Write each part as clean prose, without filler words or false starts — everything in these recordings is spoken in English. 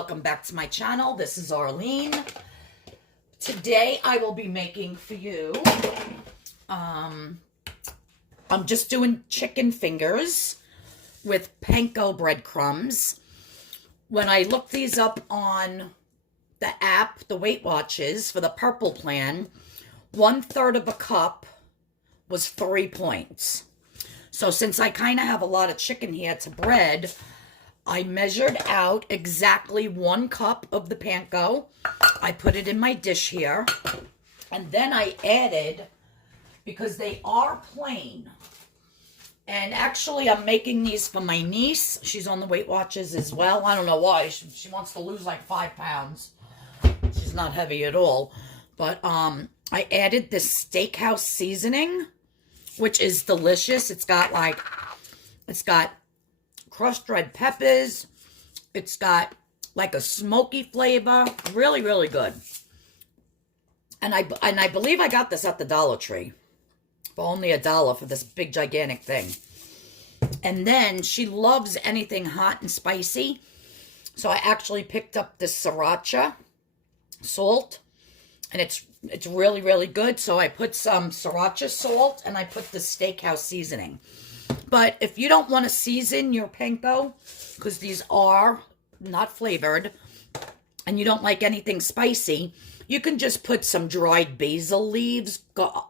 welcome back to my channel. This is Arlene. Today I will be making for you, I'm just doing chicken fingers with panko breadcrumbs. When I looked these up on the app, the Weight Watchers, for the purple plan, 1/3 of a cup was 3 points. So since I kind of have a lot of chicken here to bread, I measured out exactly 1 cup of the panko. I put it in my dish here. And then I added, because they are plain, and actually I'm making these for my niece. She's on the Weight Watchers as well. I don't know why. She wants to lose like 5 pounds. She's not heavy at all. But I added this steakhouse seasoning, which is delicious. It's got crushed red peppers. It's got like a smoky flavor. Really, really good. And I believe I got this at the Dollar Tree for only $1 for this big gigantic thing. And then she loves anything hot and spicy. So I actually picked up this sriracha salt, and it's really, really good. So I put some sriracha salt and I put the steakhouse seasoning. But if you don't want to season your panko, because these are not flavored, and you don't like anything spicy, you can just put some dried basil leaves,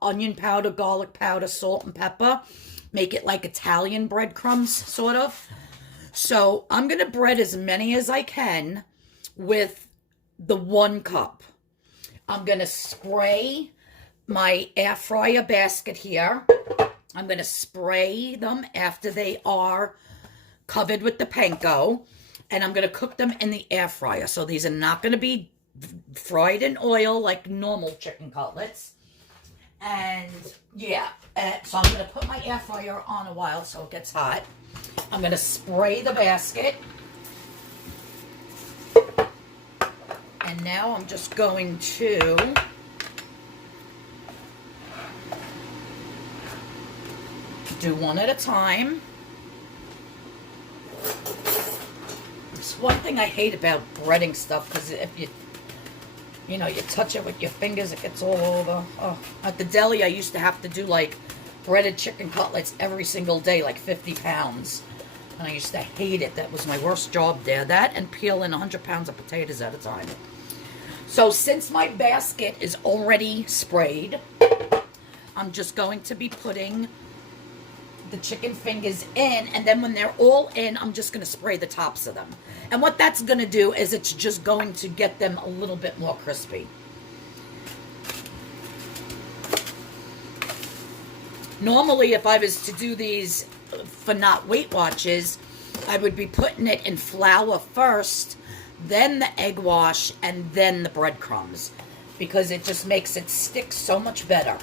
onion powder, garlic powder, salt, and pepper. Make it like Italian breadcrumbs, sort of. So I'm going to bread as many as I can with the 1 cup. I'm going to spray my air fryer basket here. I'm going to spray them after they are covered with the panko, and I'm going to cook them in the air fryer. So these are not going to be fried in oil like normal chicken cutlets. And yeah, so I'm going to put my air fryer on a while so it gets hot. I'm going to spray the basket. And now I'm just going to do one at a time. It's one thing I hate about breading stuff, because if you touch it with your fingers, it gets all over. Oh, at the deli, I used to have to do like breaded chicken cutlets every single day, like 50 pounds. And I used to hate it. That was my worst job there. That and peeling 100 pounds of potatoes at a time. So since my basket is already sprayed, I'm just going to be putting the chicken fingers in, and then when they're all in, I'm just going to spray the tops of them. And what that's going to do is it's just going to get them a little bit more crispy. Normally, if I was to do these for not Weight Watchers, I would be putting it in flour first, then the egg wash, and then the breadcrumbs, because it just makes it stick so much better.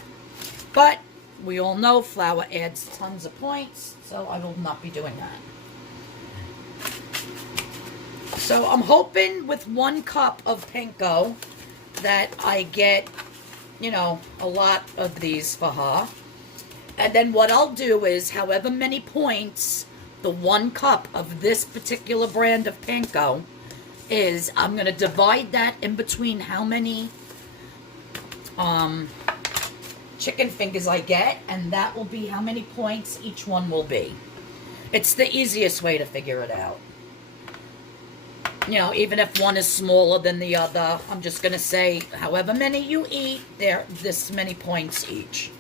But we all know flour adds tons of points, so I will not be doing that. So I'm hoping with 1 cup of panko that I get, a lot of these for her. And then what I'll do is, however many points the 1 cup of this particular brand of panko is, I'm going to divide that in between how many chicken fingers I get, and that will be how many points each one will be. It's the easiest way to figure it out. Even if one is smaller than the other, I'm just going to say however many you eat, they're this many points each.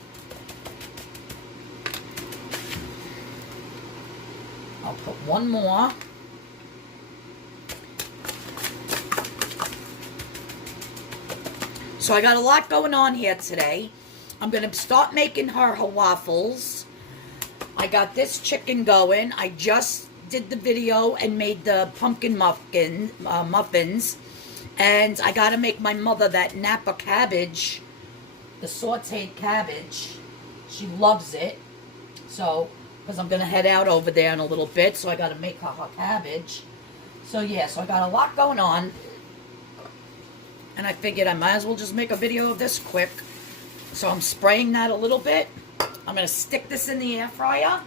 I'll put 1 more. So I got a lot going on here today. I'm going to start making her waffles. I got this chicken going. I just did the video and made the pumpkin muffins. And I got to make my mother that Napa cabbage, the sauteed cabbage. She loves it. So, because I'm going to head out over there in a little bit, so I got to make her cabbage. So yeah, so I got a lot going on. And I figured I might as well just make a video of this quick. So I'm spraying that a little bit. I'm going to stick this in the air fryer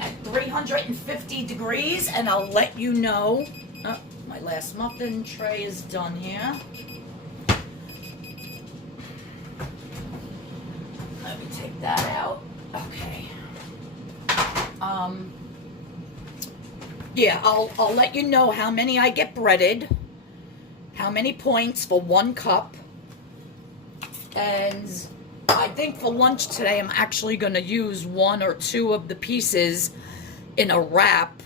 at 300 350 degrees, and I'll let you know. Oh, my last muffin tray is done here. Let me take that out. Okay. Yeah, I'll let you know how many I get breaded, how many points for 1 cup, and I think for lunch today I'm actually going to use 1 or 2 of the pieces in a wrap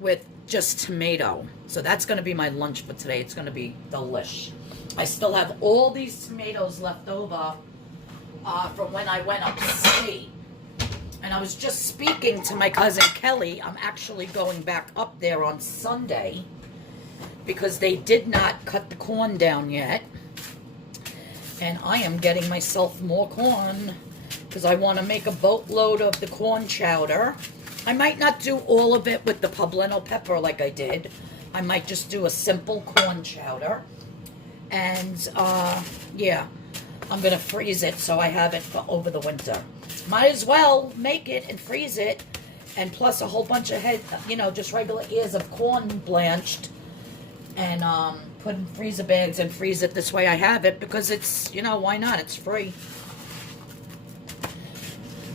with just tomato. So that's going to be my lunch for today. It's going to be delish. I still have all these tomatoes left over from when I went upstate. And I was just speaking to my cousin Kelly. I'm actually going back up there on Sunday because they did not cut the corn down yet. And I am getting myself more corn because I want to make a boatload of the corn chowder. I might not do all of it with the poblano pepper like I did. I might just do a simple corn chowder. And, yeah, I'm going to freeze it so I have it for over the winter. Might as well make it and freeze it, and plus a whole bunch of just regular ears of corn blanched, and put in freezer bags and freeze it. This way I have it because it's, why not? It's free.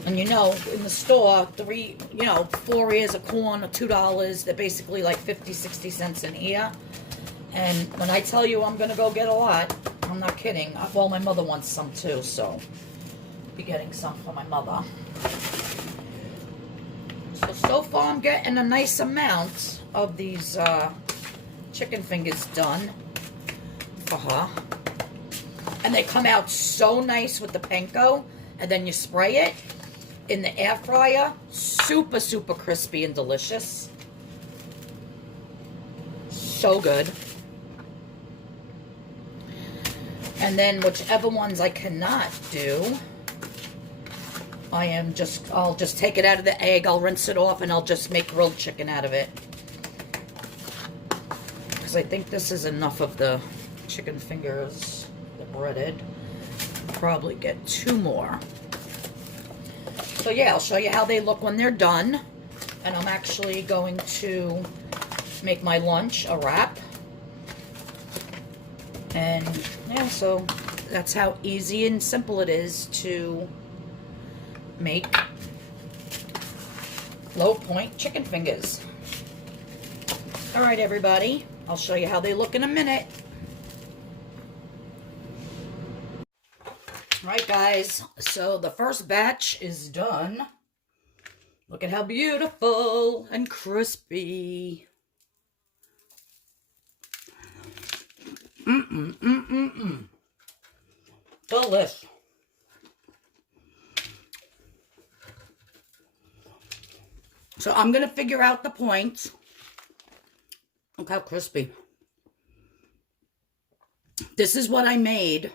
And in the store, 4 ears of corn are $2. They're basically like 50, 60 cents an ear. And when I tell you I'm going to go get a lot, I'm not kidding. Well, my mother wants some too, so be getting some for my mother. So far I'm getting a nice amount of these chicken fingers done for her. And they come out so nice with the panko. And then you spray it in the air fryer. Super, super crispy and delicious. So good. And then whichever ones I cannot do, I'll just take it out of the egg, I'll rinse it off, and I'll just make grilled chicken out of it. Because I think this is enough of the chicken fingers, the breaded. Probably get 2 more. So yeah, I'll show you how they look when they're done. And I'm actually going to make my lunch a wrap. And yeah, so that's how easy and simple it is to make low point chicken fingers. All right, everybody, I'll show you how they look in a minute. All right, guys, so the first batch is done. Look at how beautiful and crispy. Delish. So I'm going to figure out the points. Look how crispy. This is what I made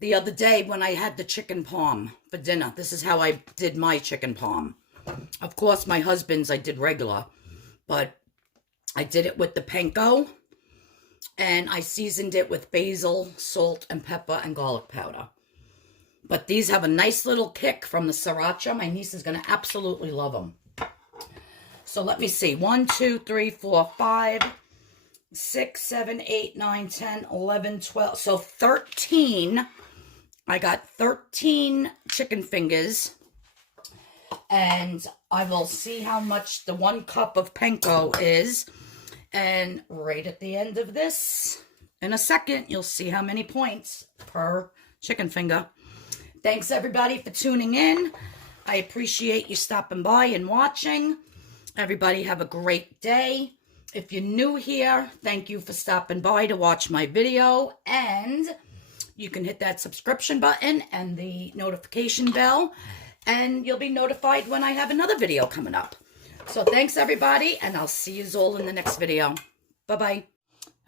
the other day when I had the chicken parm for dinner. This is how I did my chicken parm. Of course, my husband's I did regular, but I did it with the panko, and I seasoned it with basil, salt, and pepper, and garlic powder. But these have a nice little kick from the sriracha. My niece is going to absolutely love them. So let me see. 1, 2, 3, 4, 5, 6, 7, 8, 9, 10, 11, 12. So 13. I got 13 chicken fingers. And I will see how much the 1 cup of panko is. And right at the end of this, in a second, you'll see how many points per chicken finger. Thanks, everybody, for tuning in. I appreciate you stopping by and watching. Everybody have a great day. If you're new here, thank you for stopping by to watch my video. And you can hit that subscription button and the notification bell, and you'll be notified when I have another video coming up. So thanks, everybody, and I'll see you all in the next video. Bye-bye.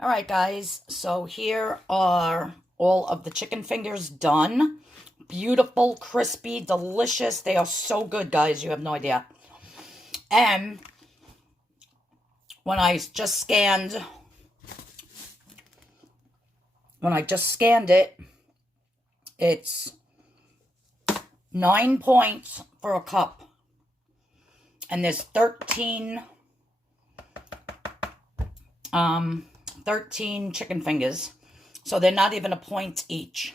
All right, guys. So here are all of the chicken fingers done. Beautiful, crispy, delicious. They are so good, guys. You have no idea. And when I just scanned it, it's 9 points for a cup. And there's 13 chicken fingers. So they're not even a point each.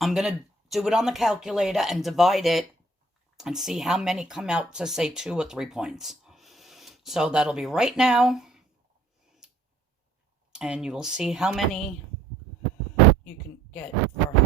I'm going to do it on the calculator and divide it and see how many come out to, say, 2 or 3 points. So that'll be right now. And you will see how many you can get for